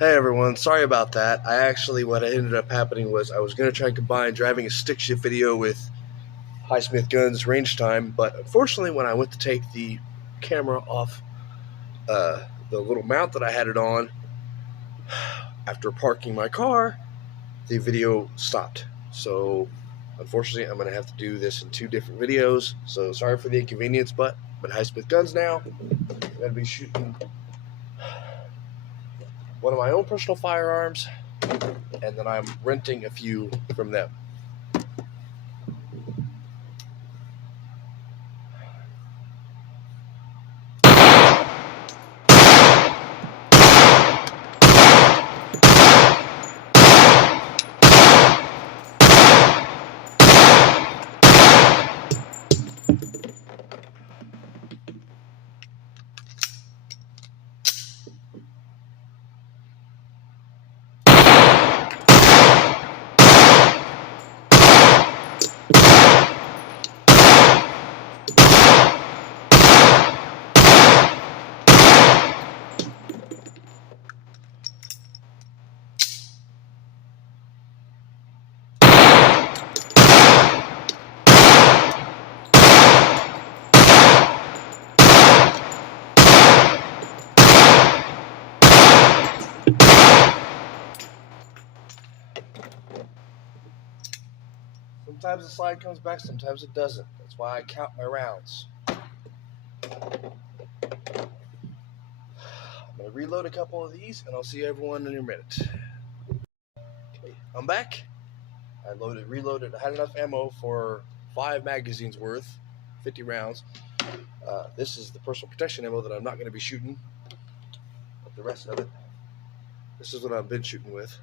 Hey everyone, sorry about that. What ended up happening was I was going to try and combine driving a stick shift video with Highsmith guns range time, but unfortunately, when I went to take the camera off the little mount that I had it on, after parking my car, the video stopped. So, unfortunately, I'm going to have to do this in two different videos. So, sorry for the inconvenience, but Highsmith guns now. I'm going to be shooting one of my own personal firearms, and then I'm renting a few from them. Sometimes the slide comes back, sometimes it doesn't. That's why I count my rounds. I'm going to reload a couple of these, and I'll see everyone in a minute. Okay, I'm back. Reloaded. I had enough ammo for 5 magazines worth, 50 rounds. This is the personal protection ammo that I'm not going to be shooting. But the rest of it, this is what I've been shooting with.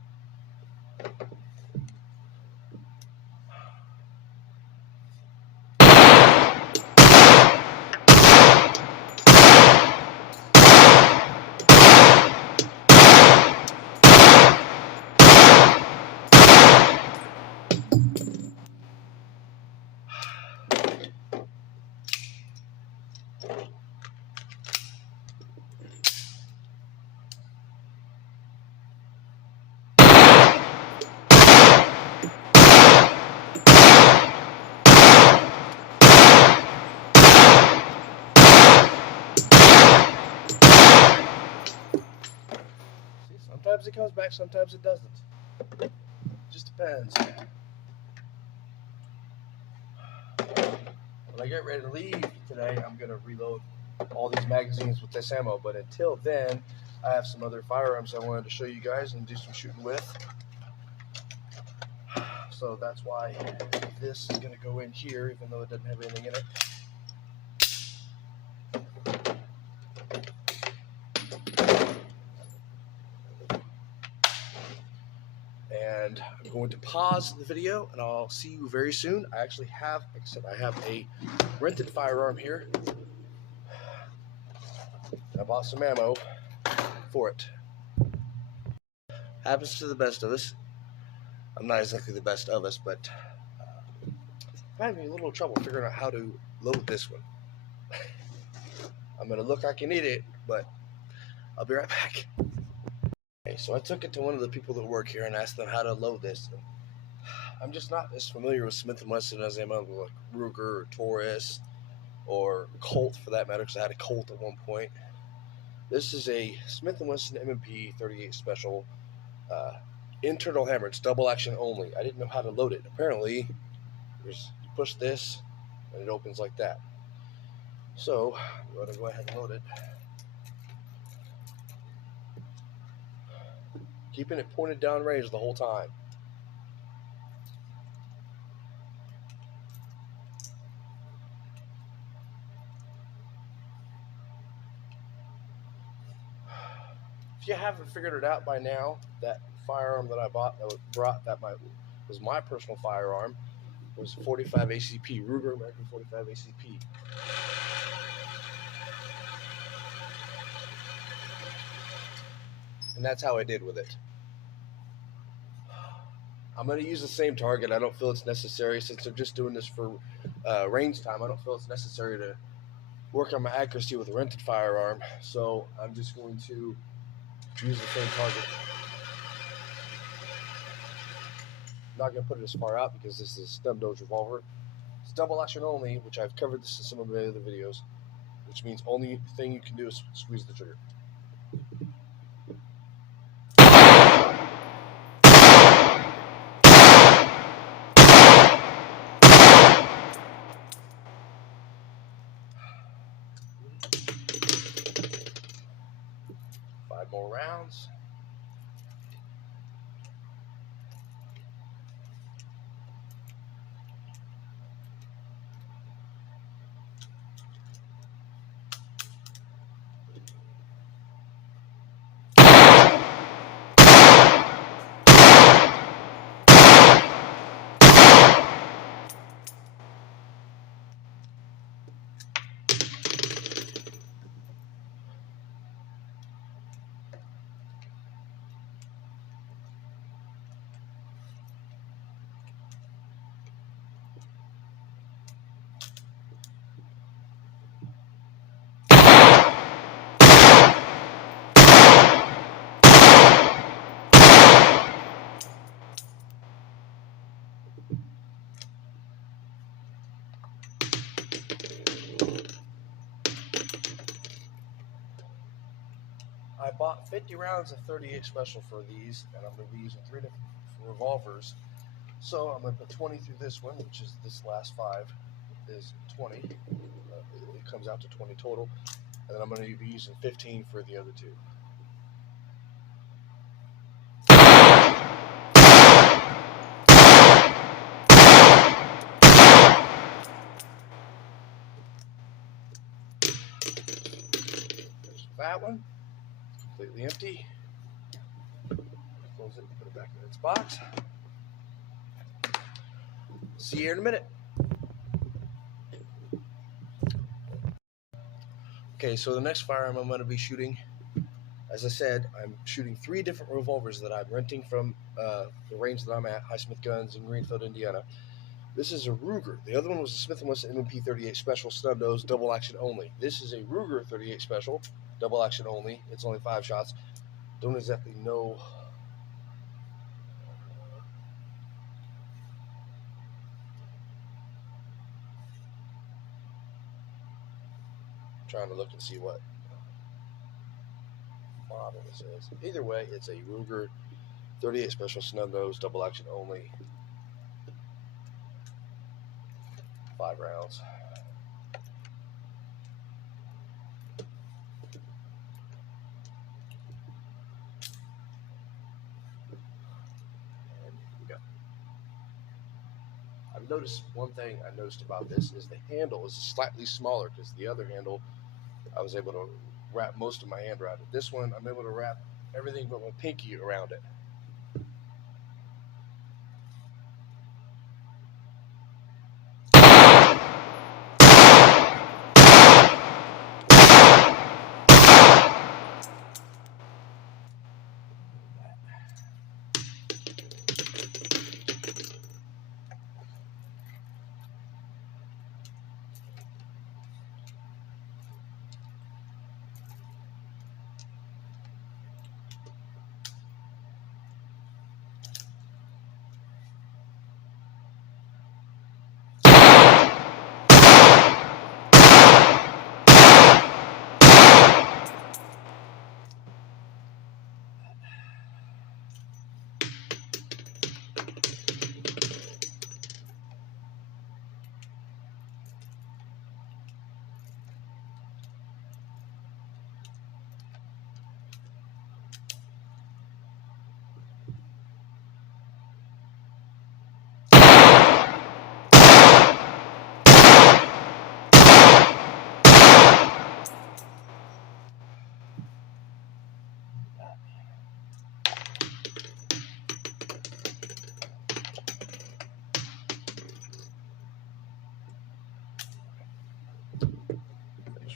Sometimes it comes back, sometimes it doesn't. It just depends. When I get ready to leave today, I'm going to reload all these magazines with this ammo. But until then, I have some other firearms I wanted to show you guys and do some shooting with. So that's why this is going to go in here, even though it doesn't have anything in it. And I'm going to pause the video, and I'll see you very soon. I actually have, like I said, I have a rented firearm here. I bought some ammo for it. Happens to the best of us. I'm not exactly the best of us, but I'm having a little trouble figuring out how to load this one. I'm going to look like an idiot, but I'll be right back. Okay, so I took it to one of the people that work here and asked them how to load this. I'm just not as familiar with Smith & Wesson as I am with like Ruger or Taurus or Colt for that matter, because I had a Colt at one point. This is a Smith & Wesson M&P 38 Special internal hammer. It's double action only. I didn't know how to load it. Apparently, you push this and it opens like that. So I'm going to go ahead and load it. Keeping it pointed down range the whole time. If you haven't figured it out by now, that firearm that I bought was my personal firearm was 45 ACP, Ruger American 45 ACP. And that's how I did with it. I'm going to use the same target. I don't feel it's necessary, since they're just doing this for range time. I don't feel it's necessary to work on my accuracy with a rented firearm. So I'm just going to use the same target. not going to put it as far out because this is a snub nose revolver. It's double action only, which I've covered this in some of my other videos, which means only thing you can do is squeeze the trigger. Five more rounds. I bought 50 rounds of 38 special for these, and I'm going to be using 3 different revolvers. So I'm going to put 20 through this one, which is this last 5 is 20. It comes out to 20 total. And then I'm going to be using 15 for the other 2. There's that one. Completely empty. Close it and put it back in its box. See you here in a minute. Okay, so the next firearm I'm going to be shooting, as I said, I'm shooting 3 different revolvers that I'm renting from the range that I'm at, Highsmith Guns in Greenfield, Indiana. This is a Ruger. The other one was a Smith & Wesson M&P 38 Special snub nose, double action only. This is a Ruger 38 Special, double action only. It's only 5 shots. Don't exactly know. I'm trying to look and see what model this is. Either way, it's a Ruger 38 Special snub nose, double action only. 5 rounds. I've noticed one thing I noticed about this is the handle is slightly smaller because the other handle I was able to wrap most of my hand around it. This one I'm able to wrap everything but my pinky around it.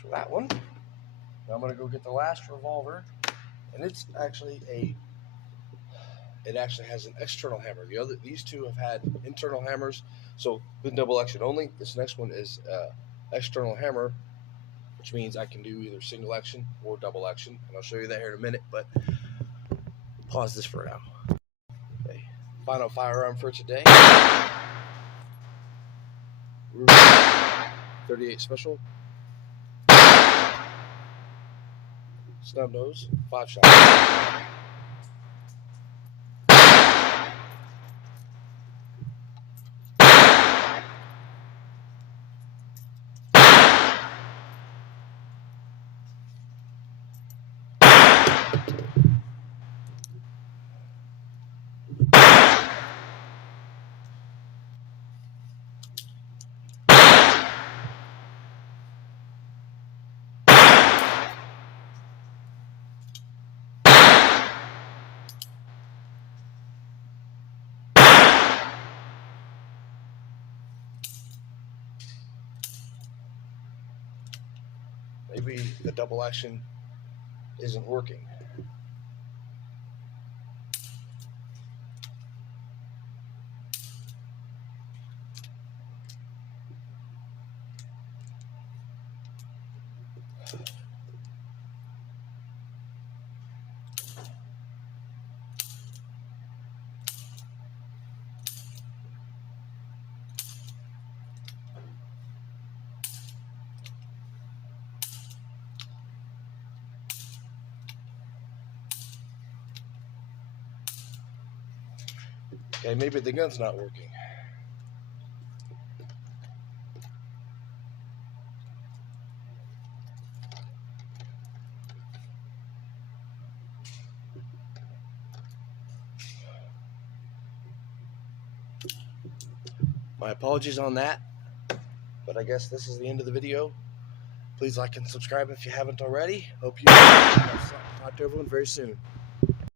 For that one. Now I'm going to go get the last revolver, and it actually has an external hammer. These 2 have had internal hammers, so been double action only. This next one is external hammer, which means I can do either single action or double action, and I'll show you that here in a minute. But pause this for now. Okay, Final firearm for today. 38 special. Snub nose, 5 shot. Maybe the double action isn't working. Okay, maybe the gun's not working. My apologies on that, but I guess this is the end of the video. Please like and subscribe if you haven't already. Hope you talk to everyone very soon.